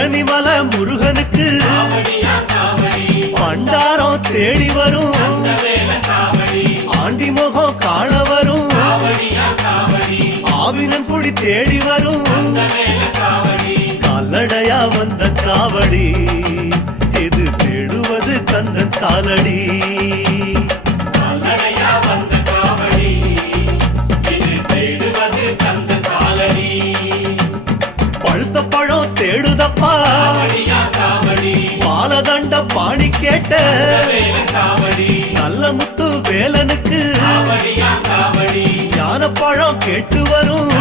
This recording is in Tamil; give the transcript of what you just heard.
பழனிமலை முருகனுக்கு பண்டாரம் தேடி வரும் ஆண்டி முகம் காண வரும் ஆவினன்குடி தேடி வரும் கால்நடையா வந்த காவடி இது தேடுவது கந்தன் காலடி பழுத்த பழம் தேடுதப்பா பாலதண்ட பாணி கேட்ட நல்ல முத்து வேலனுக்கு ஞான பழம் கேட்டு வரும்